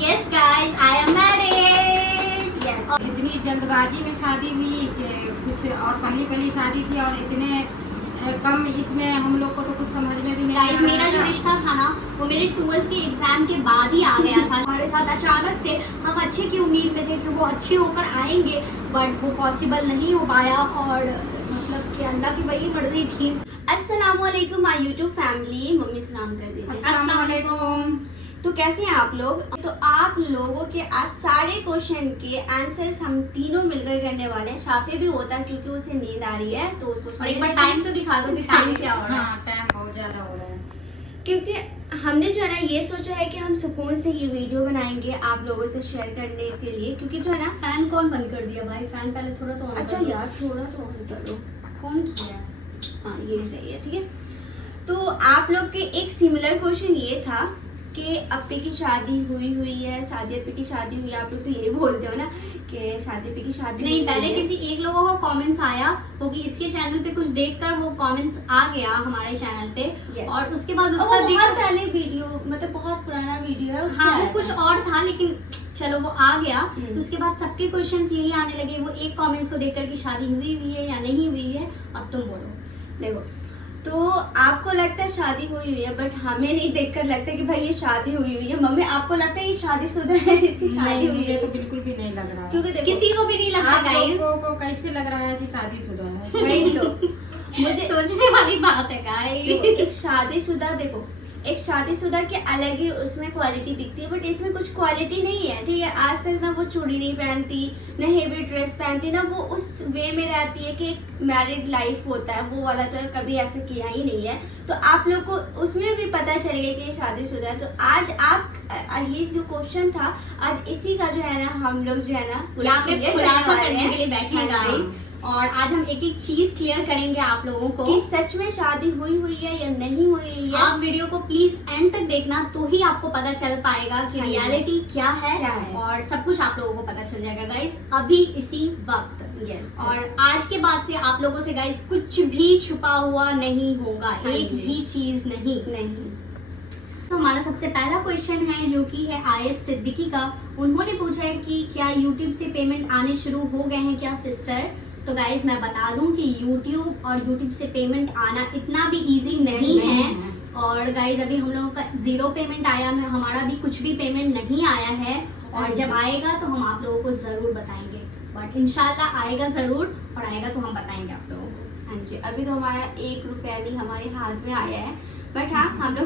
Yes guys, I am married. Yes. इतनी जल्दबाजी में शादी हुई कि कुछ और पहली शादी थी और इतने कम इसमें हम लोग को तो कुछ समझ में भी नहीं गाइस आ रहा मेरा जो था। रिश्ता था ना वो मेरे 12th के एग्जाम के बाद ही आ गया था। हमारे साथ अचानक से हम अच्छे की उम्मीद में थे कि वो अच्छे होकर आएंगे, बट वो पॉसिबल नहीं हो पाया और मतलब कि अल्लाह की वही मर्जी थी। अस्सलामुअलैकुम माय यूट्यूब फैमिली, मम्मी सलाम कर दीजिए। अस्सलामुअलैकुम। तो कैसे हैं आप लोग? तो आप लोगों के आज सारे क्वेश्चन के आंसर्स हम तीनों मिलकर करने वाले हैं। शाफे भी होता है क्योंकि उसे नींद आ रही है तो उसको और एक बार टाइम तो दिखा दो कि टाइम क्या हो रहा है। हाँ, टाइम बहुत ज्यादा हो रहा है क्योंकि हमने जो है ना ये सोचा है कि हम सुकून से ये वीडियो बनाएंगे आप लोगों से शेयर करने के लिए, क्योंकि जो है ना फैन कौन बंद कर दिया भाई? फैन पहले थोड़ा तो ऑन अच्छा कर दो। यार थोड़ा तो ऑन करो। कौन किया? हाँ ये सही है, ठीक है। तो आप लोग के एक सिमिलर क्वेश्चन ये था कि अप्पी की शादी हुई है, शादी अप्पी की शादी हुई है। आप लोग तो यही बोलते हो ना कि शादी अप्पी की शादी नहीं, हुई पहले है। किसी एक लोगों का कमेंट्स आया क्योंकि इसके चैनल पे कुछ देखकर वो कमेंट्स आ गया हमारे चैनल पे। Yes. और उसके बाद और उसका वो बहुत देख पहले वीडियो, मतलब बहुत पुराना वीडियो है उसमें हाँ वो आया कुछ था। और था, लेकिन चलो वो आ गया। हम्म। तो उसके बाद सबके क्वेश्चंस यही आने लगे, वो एक कमेंट्स को देखकर कि शादी हुई है या नहीं हुई है। अब तुम बोलो। देखो, तो आपको लगता है शादी हुई है, बट हमें नहीं देखकर लगता है कि भाई ये शादी हुई है। मम्मी आपको लगता है ये शादीशुदा है, इसकी शादी नहीं, हुई मुझे है? तो बिल्कुल भी नहीं लग रहा है। क्योंकि देखो, किसी को भी नहीं लगता आप गाइस। लोगों को कैसे लग रहा है कि शादीशुदा है? वही तो मुझे सोचने वाली बात है देखो, गाइस। एक शादीशुदा देखो, एक शादीशुदा के अलग ही उसमें क्वालिटी दिखती है, बट इसमें कुछ क्वालिटी नहीं है, ठीक है। आज तक ना वो चूड़ी नहीं पहनती, ना हेवी ड्रेस पहनती, ना वो उस वे में रहती है कि एक मैरिड लाइफ होता है वो वाला, तो कभी ऐसा किया ही नहीं है। तो आप लोग को उसमें भी पता चलेगा कि ये शादीशुदा है। तो आज आप ये जो क्वेश्चन था, आज इसी का जो है ना हम लोग जो है ना यहाँ पे clear खुलासा वाले करने हैं। के लिए बैठे हैं हाँ जी। गाइस, और आज हम एक एक चीज क्लियर करेंगे आप लोगों को। कि सच में शादी हुई है या नहीं हुई है। आप वीडियो को प्लीज एंड तक देखना, तो ही आपको पता चल पाएगा कि हाँ जी। रियलिटी क्या है, क्या है। और सब कुछ आप लोगों को पता चल जाएगा गाइस अभी इसी वक्त। Yes. और आज के बाद से आप लोगों से गाइस कुछ भी छुपा हुआ नहीं होगा, हाँ एक जी। भी चीज नहीं। तो हमारा सबसे पहला क्वेश्चन है जो कि है आयत सिद्दीकी का। उन्होंने पूछा है कि क्या यूट्यूब से पेमेंट आने शुरू हो गए हैं क्या सिस्टर? तो गाइज मैं बता दूं कि यूट्यूब और यूट्यूब से पेमेंट आना इतना भी इजी नहीं है। और गाइज अभी हम लोगों का 0 पेमेंट आया है, हमारा भी कुछ भी पेमेंट नहीं आया है। और जब आएगा तो हम आप लोगों को जरूर बताएंगे, बट इंशाल्लाह आएगा जरूर, और आएगा तो हम बताएंगे आप लोगों को। हाँ जी, अभी तो हमारा 1 रुपया नहीं हमारे हाथ में आया है, बट हाँ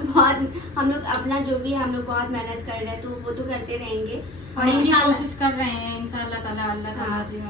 हम लोग अपना जो भी हम लोग बहुत मेहनत कर रहे हैं, तो वो तो करते रहेंगे। और हम इंशाल्लाह कोशिश कर रहे हैं, इंशाल्लाह ताला अल्लाह ताला हाँ। जी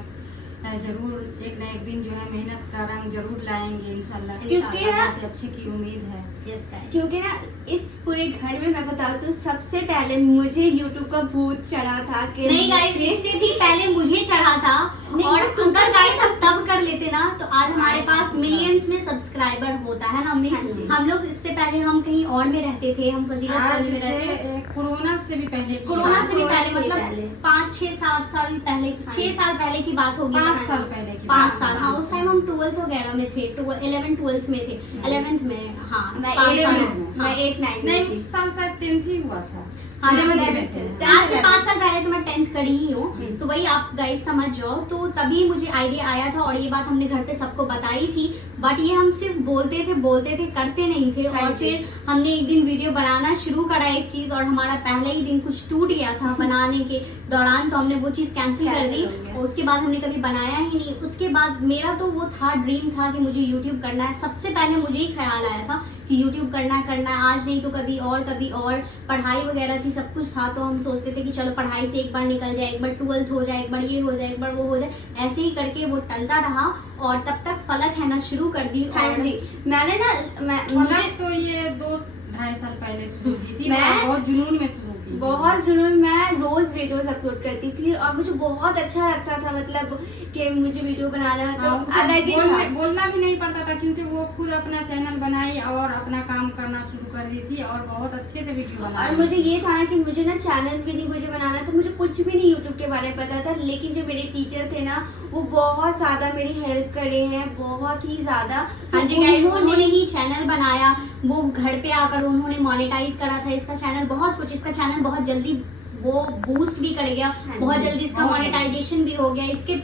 जरूर एक ना एक दिन जो है मेहनत का रंग जरूर लाएंगे इंशाल्लाह। क्योंकि अल्लाह ना- से अच्छे की उम्मीद है। Yes, guys. क्योंकि ना इस पूरे घर में मैं बताऊँ तो सबसे पहले मुझे यूट्यूब का भूत चढ़ा था कि नहीं गाइस, मुझे- इससे भी पहले मुझे चढ़ा था। नहीं, और तुम अगर तो गाइस हम तब कर लेते ना तो आज हमारे पास अच्छा। मिलियंस में सब्सक्राइबर होता है ना मम्मी। हाँ जी। हम लोग इससे पहले हम कहीं और में रहते थे, हम फजीलत आज कॉलोनी में से रहते थे। कोरोना से भी पहले की कोरोना बात से भी है। पहले कोरोना से भी मतलब पहले। 5 6 7 साल पहले, हाँ 6 साल पहले की बात होगी। 5 साल पहले की 5 बात साल, है। हाँ उस टाइम हम 12th वगैरह में थे, 11 12th में थे, 11th में। हाँ मैं 5 साल 8 में। मैं हाँ। 8 9 नहीं, उस साल शायद 10th ही हुआ था। हाँ, जब मैं 11th में थे। आज से 5 साल पहले तो मैं 10th करी ही हूँ। हम्म। तो वही आप गाइस समझ जाओ, तो तभी मुझे आइडिया आया था और ये बात हमने घर पे सबको बताई थी। बट ये हम सिर्फ बोलते थे, करते नहीं थे। हाँ और जी। फिर हमने एक दिन वीडियो बनाना शुरू करा एक चीज, और हमारा पहले ही दिन कुछ टूट गया था बनाने के दौरान, तो हमने वो चीज कैंसिल कर दी। Cancel हो गया। और उसके बाद हमने कभी बनाया ही नहीं। उसके बाद मेरा तो वो था, ड्रीम था कि मुझे यूट्यूब करना है। सबसे पहले मुझे ही ख्याल आया था कि यूट्यूब करना है, आज नहीं तो कभी और कभी और। पढ़ाई वगैरह थी, सब कुछ था, तो हम सोचते थे कि चलो पढ़ाई से एक बार निकल जाए, एक बार 12th हो जाए, एक बार ये हो जाए, एक बार वो हो जाए। ऐसे ही करके वो टलता रहा और तब तक फलक है ना शुरू कर दी। हाँ और जी, मैंने ना मुझे मतलब तो ये 2-2.5 साल पहले शुरू की थी। मैं- बहुत जुनून में शुरू की थी। बहुत जुनून, मैं रोज वीडियोस अपलोड करती थी और मुझे बहुत अच्छा लगता था, मतलब कि मुझे वीडियो बनाना हाँ, मतलब उसे अलग ही था। बोलना भी नहीं पड़ता था, क्योंकि वो खुद अपना चैनल बनाई और अपना काम करना शुरू कर दी थी और बहुत अच्छे से वीडियो बनाई। और मुझे ये था ना कि मुझे ना चैनल भी नहीं मुझे बनाना था, मुझे कुछ भी नहीं यूट्यूब के बारे में पता था। लेकिन जो मेरे टीचर थे ना, वो बहुत ज्यादा मेरी हेल्प करे हैं, बहुत ही ज्यादा। हाँ जी गाइस, उन्होंने ही चैनल बनाया, वो घर पे आकर उन्होंने मोनेटाइज करा था इसका चैनल, बहुत कुछ। इसका चैनल बहुत जल्दी वो बूस्ट भी कर गया, हाँ बहुत जी। जल्दी इसका हाँ। मोनेटाइजेशन भी हो गया, इसके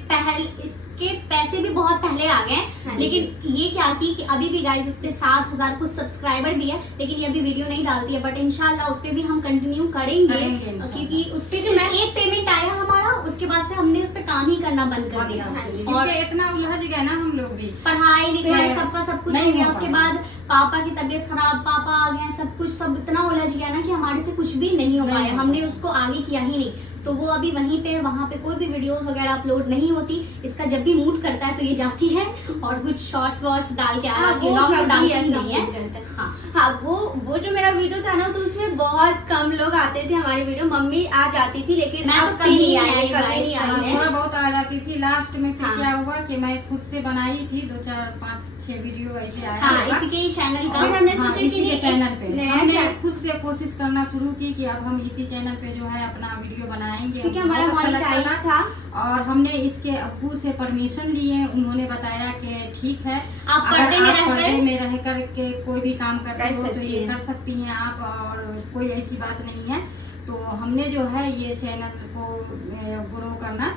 पैसे भी बहुत पहले आ गए। हाँ लेकिन ये क्या की कि अभी भी गाइस उस पे 7,000 कुछ सब्सक्राइबर भी है, लेकिन ये अभी वीडियो नहीं डालती है, बट इंशाल्लाह उस पे भी हम कंटिन्यू करेंगे इंशाल्लाह। क्योंकि उस पे जो एक पेमेंट आया हमारा, उसके बाद से हमने उस पे काम ही करना बंद कर दिया। हाँ जी। और क्योंकि इतना उलझ गए ना हम लोग भी। पढ़ाई लिखाई फिर सबका सब कुछ नहीं हो गया, हो उसके पाया। बाद पापा की तबीयत खराब, पापा आ गए, सब कुछ सब इतना उलझ गया ना कि हमारे से कुछ भी नहीं हो नहीं पाया, हो हमने पाया। उसको आगे किया ही नहीं। तो वो अभी वहीं पे, वहाँ पे कोई भी वीडियोस वगैरह अपलोड नहीं होती। इसका जब भी मूड करता है तो ये जाती है और कुछ शॉर्ट्स वॉर्ट्स डाल के आ हाँ, जाती है, वो लॉन्ग तो कभी डालती ऐसा ही नहीं है। मूड करता है। हाँ हाँ, वो जो मेरा वीडियो था ना, तो उसमें बहुत कम लोग आते थे हमारी वीडियो। मम्मी आ जाती थी, लेकिन मैं तो अब कभी नहीं आई आई, कभी guys, नहीं आई है। थोड़ा बहुत आ जाती थी। लास्ट में फिर हाँ। क्या हुआ कि मैं खुद से बनाई थी 2 4 5 6 वीडियो ऐसे आया हाँ, होगा। इसी के ही चैनल का। फिर हमने हाँ, सोचा कि इसी के नहीं, चैनल पे नया हमने चैनल- खुद से कोशिश करना शुरू की कि अब हम इसी चैनल पे जो है अपना वीडियो बनाएंगे। क्योंकि हमको हमारा बहुत अच्छा लगता मोनेटाइज था। था। और हमने इसके अब्बू से परमिशन लिए, उन्होंने बताया कि ठीक है, आप अगर पर्दे में आप रहकर- पर्दे में रह कर के कोई भी काम करते कर हो तो सकती ये हैं। कर सकती हैं आप, और कोई ऐसी बात नहीं है। तो हमने जो है ये चैनल को ग्रो करना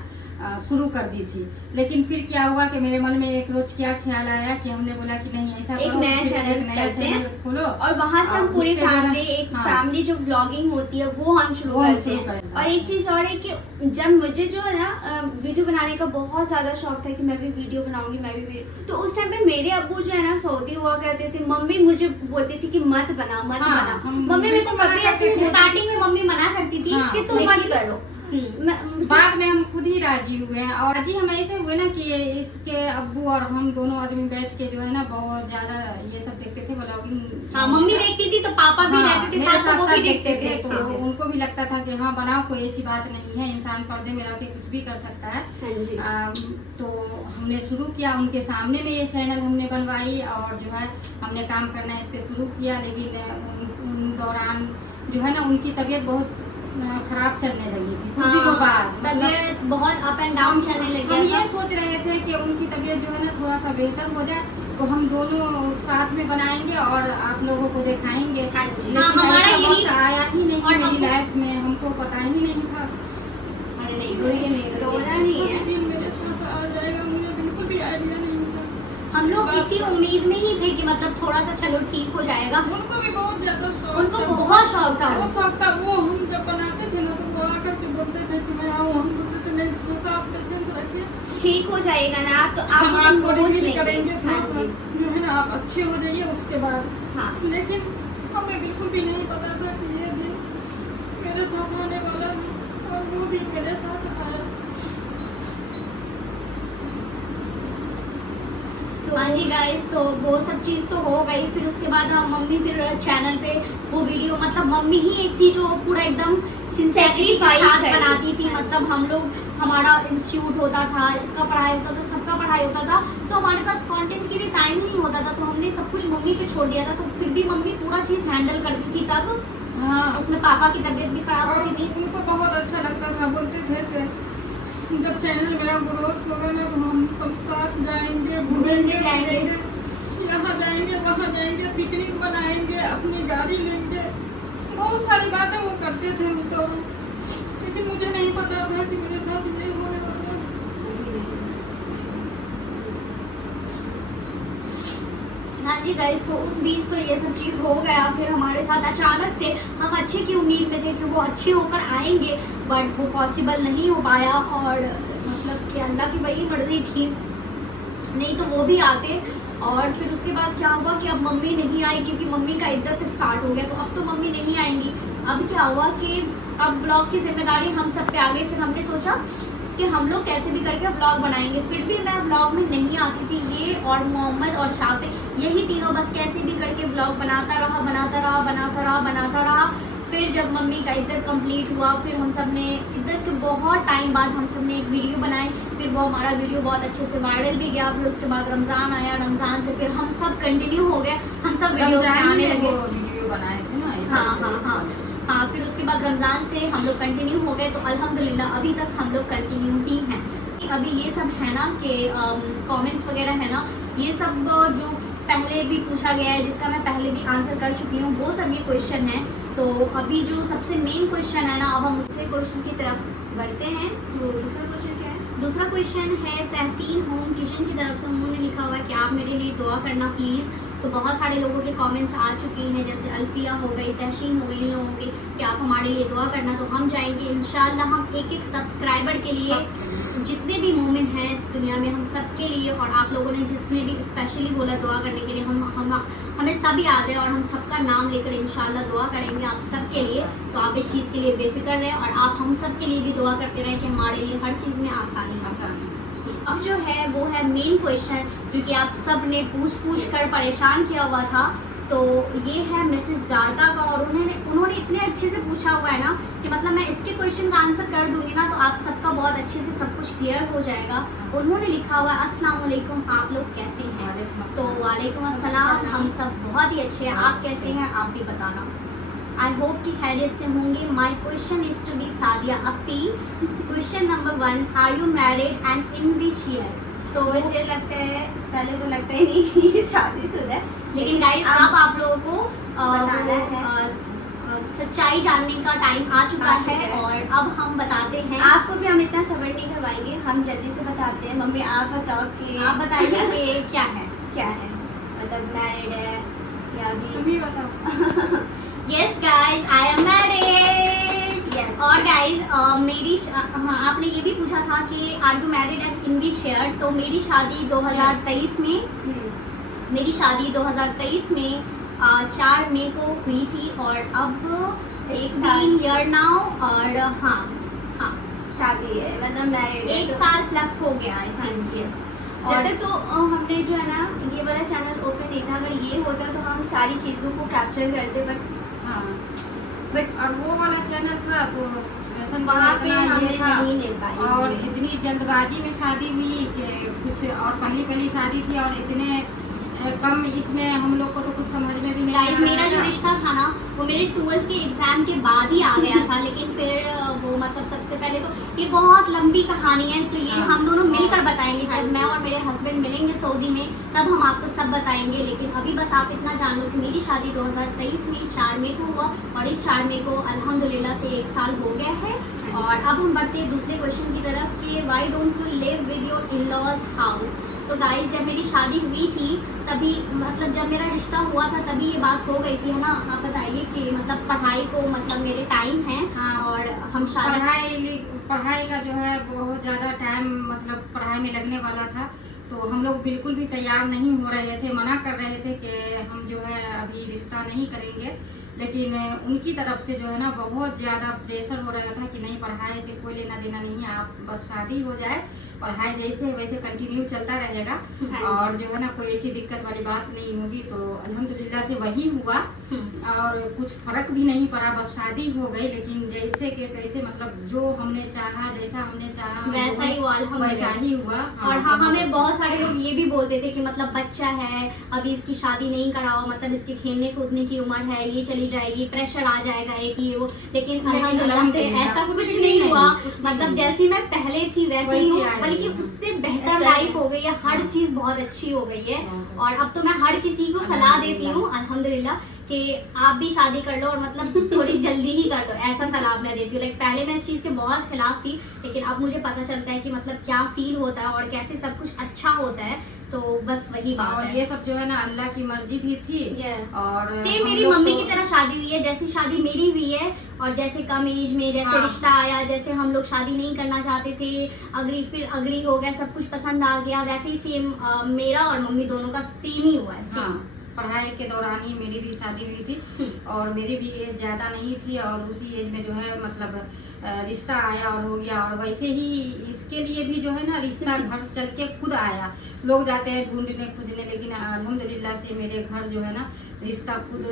शुरू कर दी थी। लेकिन फिर क्या हुआ कि मेरे मन में एक रोज क्या ख्याल आया कि हमने बोला कि नहीं ऐसा एक करो, नया फिर चैनल एक नया करते हैं। चैनल खोलो और वहाँ से हम और पूरी उस पे जो है- फैमिली, एक हाँ। फैमिली जो व्लॉगिंग होती है वो हम शुरू वो हम करते शुरू हैं। करते हैं। और एक चीज और है कि जब मुझे जो है ना वीडियो बनाने का बहुत ज्यादा शौक था कि मैं भी वीडियो बनाऊंगी, मैं भी वीडियो, तो उस टाइम पे मेरे अब्बू जो है ना सऊदी हुआ करते थे। मम्मी मुझे बोलती थी कि मत बना, मत हाँ, बना। हम- मम्मी मेरे को मना कभी करते ऐसे थे। स्टार्टिंग में मम्मी मना करती थी हाँ, कि तुम मत लेकिन- करो। हम्म। बाद में हम खुद ही राजी हुए हैं। और राजी हम ऐसे हुए ना कि इसके अब्बू और हम दोनों आदमी बैठ के जो है ना बहुत ज्यादा ये सब देखते थे व्लॉगिंग। हाँ, मम्मी देखती थी तो पापा भी हाँ, रहते थे मेरे साथ, तो वो साथ भी देखते थे। तो उनको भी लगता था कि हाँ बनाओ, कोई ऐसी बात नहीं है, इंसान पर्दे में रह के कुछ भी कर सकता है। हाँ जी। तो हमने शुरू किया, उनके सामने में ये चैनल हमने बनवाई और जो है हमने काम करना इस पे शुरू किया। लेकिन उन दौरान जो है ना उनकी तबीयत बहुत खराब चलने लगी थी कुछ दिनों बाद। तबीयत बहुत अप एंड डाउन चलने लग हम गया ये था। सोच रहे थे कि उनकी तबीयत जो है ना थोड़ा सा बेहतर हो जाए तो हम दोनों साथ में बनाएंगे और आप लोगों को दिखाएंगे। हाँ जी। लेकिन हाँ, हमारा ऐसा यही- वक्त आया ही नहीं और मेरी हमको- लाइफ में, हमको पता ही नहीं था। अरे नहीं, रोइए नहीं, रोना नहीं है। दिन मेरे साथ आ जाएगा, मुझे बिल्कुल भी आइडिया नहीं था। हम लोग इसी उम्मीद में ही थे कि मतलब थोड़ा सा चलो ठीक हो जाएगा। उनको भी बहुत ज्यादा शौक उनको था। बहुत शौक था। बहुत शौक था। वो हम जब बनाते थे ना तो वो आकर के बोलते थे कि मैं आऊँ, हम बोलते थे नहीं थोड़ा सा आप पेशेंस रखिए, ठीक हो जाएगा ना आप, तो हम आप आपको रोज रिवील लेंगे। करेंगे थोड़ा हाँ सा, जी। जो है ना आप अच्छे हो जाइए उसके बाद। हाँ। लेकिन हमें बिल्कुल भी नहीं पता था कि ये दिन मेरे साथ आने वाला है और वो दिन मेरे साथ आया। तो हाँ जी गाइस, तो वो सब चीज़ तो हो गई। फिर उसके बाद हम मम्मी फिर चैनल पे वो वीडियो, मतलब मम्मी ही एक थी जो पूरा एकदम Sacrifice साथ कर बनाती रही थी। थी। मतलब हम लोग, हमारा इंस्टीट्यूट होता था, इसका पढ़ाई होता था, सबका पढ़ाई होता था, तो हमारे पास कंटेंट के लिए टाइम ही नहीं होता था। तो हमने सब कुछ मम्मी पे छोड़ दिया था। तो फिर भी मम्मी पूरा चीज़ हैंडल करती थी। तब हाँ, उसमें पापा की तबीयत भी खराब और होती थी। उनको बहुत अच्छा लगता था। बोलते थे कि जब चैनल मेरा ग्रोथ होगा ना तो हम सब साथ जाएंगे, घूमेंगे, जाएंगे। फिरेंगे, यहाँ जाएंगे, वहाँ जाएंगे, पिकनिक बनाएंगे, अपनी गाड़ी लेंगे, बहुत सारी बातें वो करते थे उस दौरान। लेकिन मुझे नहीं पता था कि मेरे साथ ये होने वाला है। हाँ जी गाइस, तो उस बीच तो ये सब चीज़ हो गया। फिर हमारे साथ अचानक से, हम अच्छे की उम्मीद में थे कि वो अच्छे होकर आएंगे, बट वो पॉसिबल नहीं हो पाया। और मतलब कि अल्लाह की वही मर्जी थी, नहीं तो वो भी आते। और फिर उसके बाद क्या हुआ कि अब मम्मी नहीं आई, क्योंकि मम्मी का इद्दत स्टार्ट हो गया। तो अब तो मम्मी नहीं आएंगी। अब क्या हुआ कि अब ब्लॉग की जिम्मेदारी हम सब पे आ गई। फिर हमने सोचा कि हम लोग कैसे भी करके ब्लॉग बनाएंगे। फिर भी मैं ब्लॉग में नहीं आती थी। ये और मोहम्मद और शाफे, यही तीनों बस कैसे भी करके ब्लॉग बनाता रहा। फिर जब मम्मी का इद्दत कंप्लीट हुआ, फिर हम सब ने इद्दत के बहुत टाइम बाद हम सब ने एक वीडियो बनाई। फिर वो हमारा वीडियो बहुत अच्छे से वायरल भी गया। फिर उसके बाद रमज़ान आया, रमज़ान से फिर हम सब कंटिन्यू हो गए, हम सब वीडियो आने लगे। वीडियो बनाए थे ना। हाँ, फिर उसके बाद रमज़ान से हम लोग कंटिन्यू हो गए। तो अल्हम्दुलिल्लाह अभी तक हम लोग कंटिन्यू ही हैं। अभी ये सब है ना कि कमेंट्स वगैरह है ना, ये सब जो पहले भी पूछा गया है, जिसका मैं पहले भी आंसर कर चुकी हूँ, वो सब ये क्वेश्चन है तो अभी जो सबसे मेन क्वेश्चन है ना, अब हम दूसरे क्वेश्चन की तरफ बढ़ते हैं। तो दूसरा क्वेश्चन क्या है? दूसरा क्वेश्चन है तहसीन होम किचन की तरफ से। उन्होंने लिखा हुआ है कि आप मेरे लिए दुआ करना प्लीज़। तो बहुत सारे लोगों के कमेंट्स आ चुके हैं, जैसे अल्फिया हो गई, तहसीन हो गई, इन लोगों के कि आप हमारे लिए दुआ करना। तो हम जाएंगे इंशाल्लाह, हम एक एक सब्सक्राइबर के लिए, जितने भी मोमिन हैं इस दुनिया में, हम सब के लिए, और आप लोगों ने जिसने भी स्पेशली बोला दुआ करने के लिए, हमें सब याद है और हम सबका नाम लेकर इंशाल्लाह दुआ करेंगे आप सब के लिए। तो आप इस चीज़ के लिए बेफिक्र रहें और आप हम सब के लिए भी दुआ करते रहें कि हमारे लिए हर चीज़ में आसानी हो। अब जो है वो है मेन क्वेश्चन, क्योंकि आप सब ने पूछ कर परेशान किया हुआ था। तो ये है मिसेस जारका का, और उन्होंने इतने अच्छे से पूछा हुआ है ना कि मतलब मैं इसके क्वेश्चन का आंसर कर दूंगी ना तो आप सबका बहुत अच्छे से सब कुछ क्लियर हो जाएगा। उन्होंने लिखा हुआ है अस्सलाम वालेकुम, आप लोग कैसे हैं? तो वालेकुम अस्सलाम, हम सब बहुत ही अच्छे हैं। आप कैसे हैं आप भी बताना। आई होप कि खैरियत से होंगे। My question is to be Sadia अपी। Question number 1, are you married and in which year? तो मुझे लगता है, पहले तो लगता ही नहीं कि ये शादीशुदा है, लेकिन गाइस अब आप लोगों को बताना है। सच्चाई जानने का टाइम आ चुका है और अब हम बताते हैं। आपको भी हम इतना सबर नहीं करवाएंगे, हम जल्दी से बताते हैं। मम्मी आप बताओ कि आप बताइए कि क्या है। क्या है, मतलब मैरिड है या भी? तुम ही बताओ। Yes guys, I am married. Yes. और गाइस हाँ, आपने ये भी पूछा था कि are you married and in which year? तो मेरी शादी 2023 में, मेरी शादी 2023 में 4 मई को हुई थी और अब एक साल। 1 ईयर नाउ। और हाँ, शादी है, मतलब मैरिड है। 1 साल प्लस हो गया आई थिंक। यस। जब तक तो हमने जो है ना ये वाला चैनल ओपन नहीं था, अगर ये होता तो हम सारी चीज़ों को कैप्चर करते, बट और वो वाला चैनल था तो फैशन वहाँ पे हमने ये था नहीं ले पाई। और इतनी जल्दबाजी में शादी हुई कि कुछ, और पहली शादी थी और इतने कम इसमें हम लोग को तो कुछ समझ में भी नहीं गाइस आ मेरा रहा जो था। रिश्ता था ना वो मेरे 12th के एग्जाम के बाद ही आ गया था, लेकिन फिर वो मतलब सबसे पहले तो ये बहुत लंबी कहानी है, तो ये हाँ। हम दोनों मिलकर बताएंगे। जब मैं और मेरे हस्बैंड मिलेंगे सऊदी में तब हम आपको सब बताएंगे। लेकिन अभी बस आप इतना जान लो कि मेरी शादी 2023 में 4 मई को हुआ और इस 4 मई को अल्हम्दुलिल्लाह से 1 साल हो गया है। और अब हम बढ़ते हैं दूसरे क्वेश्चन की तरफ कि why don't you live with your in-laws house? तो गाइस जब मेरी शादी हुई थी तभी, मतलब जब मेरा रिश्ता हुआ था तभी ये बात हो गई थी, है ना? आप बताइए कि मतलब पढ़ाई को, मतलब मेरे टाइम है। हाँ। और हम शादी पढ़ाई का जो है बहुत ज़्यादा टाइम मतलब पढ़ाई में लगने वाला था, तो हम लोग बिल्कुल भी तैयार नहीं हो रहे थे, मना कर रहे थे कि हम जो है अभी रिश्ता नहीं करेंगे। लेकिन उनकी तरफ से जो है ना बहुत ज़्यादा प्रेशर हो रहा था कि नहीं, पढ़ाई से कोई लेना देना नहीं है, आप बस शादी हो जाए, पढ़ाई जैसे वैसे कंटिन्यू चलता रहेगा और जो है ना कोई ऐसी दिक्कत वाली बात नहीं होगी। तो अल्हम्दुलिल्लाह से वही हुआ और कुछ फर्क भी नहीं पड़ा, बस शादी हो गई। लेकिन जैसे के तैसे मतलब जो हमने चाहा, जैसा हमने चाहा वैसा ही हुआ, वैसा ही हुआ। और हाँ, हमें बहुत सारे लोग ये भी बोलते थे कि मतलब बच्चा है, अभी इसकी शादी नहीं कराओ, मतलब इसके खेलने कूदने की उम्र है, ये चली जाएगी, प्रेशर आ जाएगा एक ये वो। लेकिन अल्हम्दुलिल्लाह से ऐसा कुछ नहीं हुआ। मतलब जैसी मैं पहले थी वैसे ही हूँ, बल्कि उससे बेहतर लाइफ हो गई है, हर चीज बहुत अच्छी हो गई है। और अब तो मैं हर किसी को सलाह देती हूँ अल्हम्दुलिल्लाह कि आप भी शादी कर लो और मतलब थोड़ी जल्दी ही कर लो, ऐसा सलाह मैं देती हूँ। लाइक पहले मैं इस चीज़ के बहुत खिलाफ थी, लेकिन अब मुझे पता चलता है कि मतलब क्या फील होता है और कैसे सब कुछ अच्छा होता है। तो बस वही बात और है। ये सब जो है ना अल्लाह की मर्जी भी थी। और सेम मेरी मम्मी की तरह शादी हुई है, जैसी शादी मेरी हुई है और जैसे कम एज में जैसे रिश्ता आया, जैसे हम लोग शादी नहीं करना चाहते थे, अग्री हो गया, सब कुछ पसंद आ गया, वैसे ही सेम मेरा और मम्मी दोनों का सेम ही हुआ है। हाँ, पढ़ाई के दौरान ही मेरी भी शादी हुई थी और मेरी भी एज ज़्यादा नहीं थी और उसी एज में जो है मतलब रिश्ता आया और हो गया। और वैसे ही इसके लिए भी जो है ना रिश्ता घर चल के खुद आया। लोग जाते हैं ढूंढने खोजने, लेकिन अल्हम्दुलिल्लाह से मेरे घर जो है ना रिश्ता खुद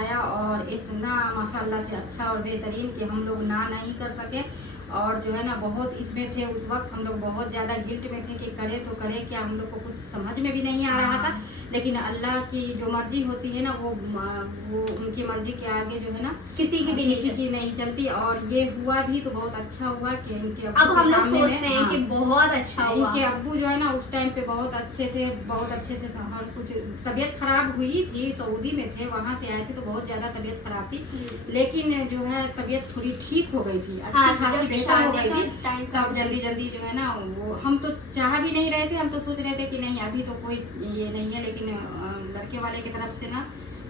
आया और इतना माशाल्लाह से अच्छा और बेहतरीन कि हम लोग ना नहीं कर सके। और जो है ना बहुत इसमें थे उस वक्त, हम लोग बहुत ज़्यादा गिल्ट में थे कि करें तो करें क्या, हम लोग को कुछ समझ में भी नहीं आ रहा था। लेकिन अल्लाह की जो मर्जी होती है ना वो उनकी मर्जी के आगे जो है ना किसी की भी नहीं चलती। और ये हुआ भी तो बहुत अच्छा हुआ कि इनके अब हम लोग सोचते हैं कि बहुत अच्छा हुआ। इनके अब्बू जो है ना उस टाइम पे बहुत अच्छे थे, बहुत अच्छे से हर कुछ। तबीयत खराब हुई थी सऊदी सऊदी में थे, वहाँ से आए थे तो बहुत ज़्यादा तबीयत खराब थी, लेकिन जो है तबीयत थोड़ी ठीक हो गई थी, अच्छी खासी बेहतर हो गई थी। तब जल्दी जल्दी जो है ना वो हम तो चाह भी नहीं रहे थे, हम तो सोच रहे थे कि नहीं अभी तो कोई ये नहीं है, लेकिन लड़के वाले की तरफ से ना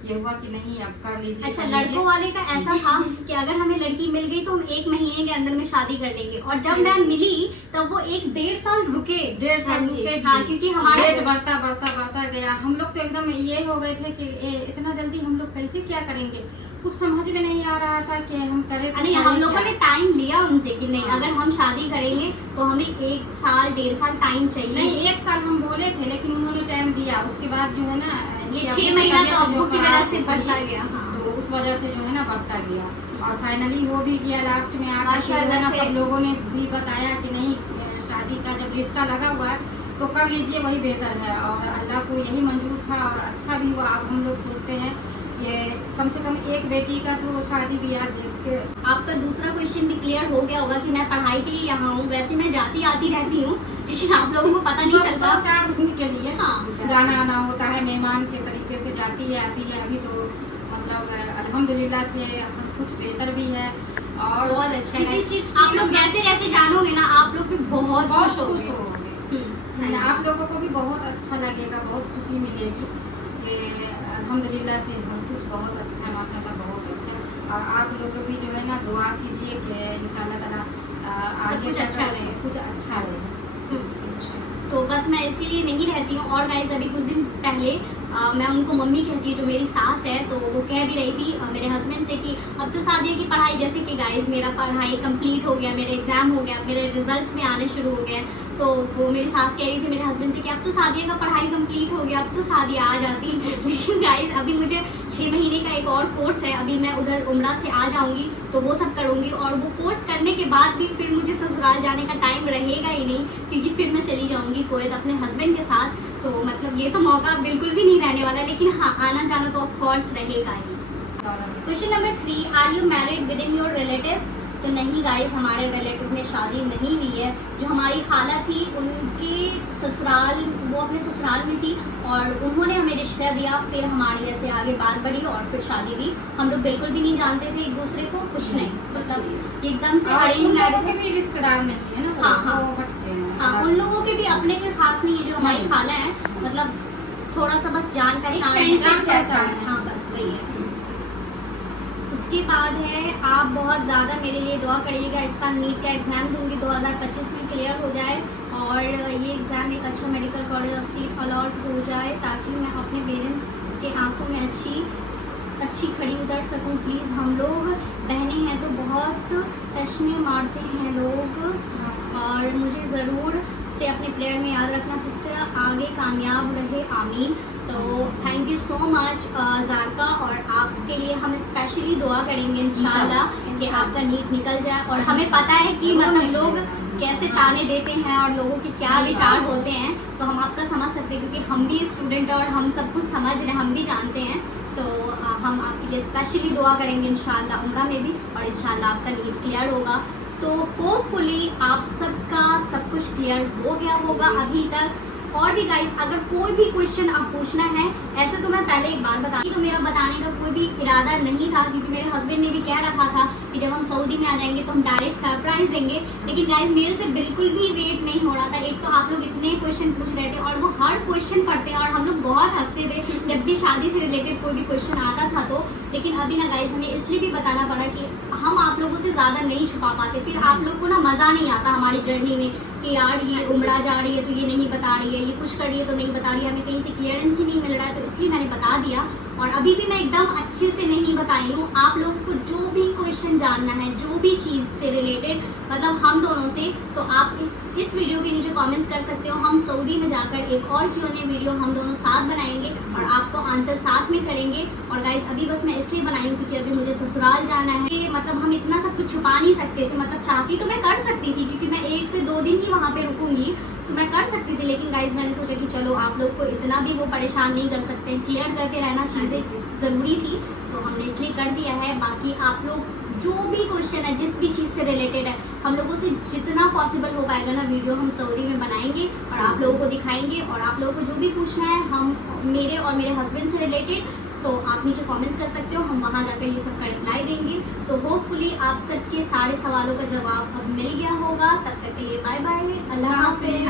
ये हुआ कि नहीं अब कर लीजिए। अच्छा, लड़कों वाले का ऐसा था कि अगर हमें लड़की मिल गई तो हम 1 महीने के अंदर में शादी कर लेंगे, और जब मैं मिली तब वो 1-1.5 साल रुके। 1.5 साल रुके, हाँ, क्योंकि हमारा डेट बढ़ता गया। हम लोग तो एकदम ये हो गए थे कि इतना जल्दी हम लोग कैसे क्या करेंगे, कुछ समझ में नहीं आ रहा था कि हम करें तो नहीं, हम लोगों ने टाइम लिया उनसे कि नहीं हाँ। अगर हम शादी करेंगे तो हमें 1 साल 1.5 साल टाइम चाहिए। नहीं 1 साल हम बोले थे, लेकिन उन्होंने टाइम दिया। उसके बाद जो है ना ये अपनी 6 महीना तो तबीयत अब्बू जो की वजह खराब से थी, बढ़ता गया। हाँ। तो उस वजह से जो है ना बढ़ता गया, और फाइनली हो भी गया। लास्ट में आकर के जो है ना माशाल्लाह से। सब लोगों ने भी बताया कि नहीं शादी का जब रिश्ता लगा हुआ है तो कर लीजिए, वही बेहतर है, और अल्लाह को यही मंजूर था और अच्छा भी हुआ। अब हम लोग सोचते हैं कि कम से कम एक बेटी का तो शादी ब्याह देख के। आपका दूसरा क्वेश्चन भी क्लियर हो गया होगा कि मैं पढ़ाई के लिए यहाँ हूँ। वैसे मैं जाती आती रहती हूँ, लेकिन आप लोगों को पता नहीं चलता। 4 दिन के लिए हाँ। जाना आना होता है, मेहमान के तरीके से जाती है आती है। अभी तो मतलब अल्हम्दुलिल्लाह से कुछ बेहतर भी है, और बहुत अच्छा है। किसी चीज आप लोग जैसे जैसे जानोगे ना आप लोग भी बहुत खुश खुश होगे। होंगे। आप लोगों को भी बहुत अच्छा लगेगा, बहुत खुशी मिलेगी कि अल्हम्दुलिल्लाह से हम कुछ बहुत अच्छा है, माशाल्लाह बहुत अच्छा। और आप लोग भी जो है ना दुआ कीजिए कि इंशाल्लाह ताला आगे कुछ अच्छा रहे। कुछ अच्छा रहे। तो बस मैं इसीलिए नहीं रहती हूँ। और गाइस अभी कुछ दिन पहले मैं उनको मम्मी कहती हूँ, जो मेरी सास है, तो वो कह भी रही थी मेरे हस्बैंड से कि अब तो सादिया की पढ़ाई, जैसे कि गाइस मेरा पढ़ाई कंप्लीट हो गया, मेरे एग्जाम हो गया, मेरे रिजल्ट्स में आने शुरू हो गए। तो वो मेरी सास कह रही थी मेरे हस्बैंड से कि अब तो सादिया का पढ़ाई कंप्लीट हो गया, अब तो सादिया आ जाती। लेकिन गाइस अभी मुझे 6 महीने का एक और कोर्स है, अभी मैं उधर उम्रा से आ जाऊंगी तो वो सब करूंगी, और वो कोर्स करने के बाद भी फिर मुझे ससुराल जाने का टाइम रहेगा ही नहीं, क्योंकि फिर मैं चली जाऊंगी कुवैत अपने हस्बैंड के साथ। तो मतलब ये तो मौका बिल्कुल भी नहीं रहने वाला, लेकिन हाँ आना जाना तो ऑफ कोर्स रहेगा ही। Question number 3, are you married with in your relative? तो नहीं गाइस, हमारे रिलेटिव में शादी नहीं हुई है। जो हमारी खाला थी उनके ससुराल, वो अपने ससुराल में थी और उन्होंने हमें रिश्ता दिया, फिर हमारी जैसे आगे बात बढ़ी और फिर शादी हुई। हम लोग बिल्कुल भी नहीं जानते थे एक दूसरे को, कुछ नहीं, मतलब एकदम से अरेंज मैरिज के भी रिश्तेदार नहीं है ना। हाँ, हाँ। वो हटके हैं। हाँ, उन लोगों के भी अपने कोई खास नहीं है। जो हमारी खाला है मतलब थोड़ा सा बस जान पहचान है। friendship जैसा है। हाँ बस वही है। उसके बाद है, आप बहुत ज़्यादा मेरे लिए दुआ करिएगा, इस साल नीट का एग्ज़ाम दूंगी, 2025 में क्लियर हो जाए और ये एग्ज़ाम एक अच्छा मेडिकल कॉलेज और सीट अलॉट हो जाए, ताकि मैं अपने पेरेंट्स के आंखों में अच्छी खड़ी उतर सकूं। प्लीज़, हम लोग बहनें हैं तो बहुत टचने मारते हैं लोग, और मुझे ज़रूर से अपने प्रेयर में याद रखना सिस्टर, आगे कामयाब रहे, आमीन। तो थैंक यू सो मच ज़ारका, और आपके लिए हम स्पेशली दुआ करेंगे इंशाल्लाह कि आपका नीट निकल जाए। और हमें पता है कि मतलब लोग कैसे ताने देते हैं और लोगों के क्या विचार होते हैं, तो हम आपका समझ सकते हैं, क्योंकि हम भी स्टूडेंट हैं और हम सब कुछ समझ रहे हैं, हम भी जानते हैं। तो हम आपके लिए स्पेशली दुआ करेंगे इंशाल्लाह उम्रा में भी, और इंशाल्लाह आपका नीट क्लियर होगा। तो होपफुली आप सबका सब कुछ क्लियर हो गया होगा अभी तक। और भी गाइस, अगर कोई भी क्वेश्चन आप पूछना है, ऐसे तो मैं पहले एक बात बता दी, तो मेरा बताने का कोई भी इरादा नहीं था, क्योंकि मेरे हस्बैंड ने भी कह रखा था कि जब हम सऊदी में आ जाएंगे तो हम डायरेक्ट सरप्राइज देंगे। लेकिन गाइस मेरे से बिल्कुल भी वेट नहीं हो रहा था। एक तो आप लोग इतने क्वेश्चन पूछ रहे थे और वो हर क्वेश्चन पढ़ते हैं, और हम लोग बहुत हंसते थे जब भी शादी से रिलेटेड कोई भी क्वेश्चन आता था तो। लेकिन अभी ना गाइस हमें इसलिए भी बताना पड़ा कि हम आप लोगों से ज़्यादा नहीं छुपा पाते, फिर आप लोग को ना मज़ा नहीं आता हमारी जर्नी में कि यार ये उम्रा जा रही है तो ये नहीं बता रही है, ये कुछ कर रही है तो नहीं बता रही है, हमें कहीं से क्लियरेंस ही नहीं मिल रहा है, तो इसलिए मैंने बता दिया। और अभी भी मैं एकदम अच्छे से नहीं बताई हूँ। आप लोगों को जो भी क्वेश्चन जानना है, जो भी चीज़ से रिलेटेड, मतलब हम दोनों से, तो आप इस वीडियो के नीचे कमेंट्स कर सकते हो। हम सऊदी में जाकर एक और Q&A वीडियो हम दोनों साथ बनाएंगे और आपको आंसर साथ में करेंगे। और गाइस अभी बस मैं इसलिए बनाई हूँ क्योंकि अभी मुझे ससुराल जाना है, मतलब हम इतना सब कुछ छुपा नहीं सकते थे। मतलब चाहती तो मैं कर सकती थी, क्योंकि मैं 1 से 2 दिन ही वहाँ पे रुकूंगी, तो मैं कर सकती थी। लेकिन गाइस मैंने सोचा कि चलो आप लोग को इतना भी वो परेशान नहीं कर सकते, क्लियर करते रहना चीज़ें ज़रूरी थी, तो हमने इसलिए कर दिया है। बाकी आप लोग जो भी क्वेश्चन है, जिस भी चीज़ से रिलेटेड है, हम लोगों से जितना पॉसिबल हो पाएगा ना वीडियो हम सऊदी में बनाएंगे और आप लोगों को दिखाएंगे। और आप लोगों को जो भी पूछना है, हम मेरे और मेरे हस्बैंड से रिलेटेड तो आप नीचे कमेंट्स कर सकते हो, हम वहाँ जाकर ये सब का रिप्लाई देंगे। तो होपफुली आप सबके सारे सवालों का जवाब अब मिल गया होगा। तब तक के लिए बाय बाय, अल्लाह हाफिज।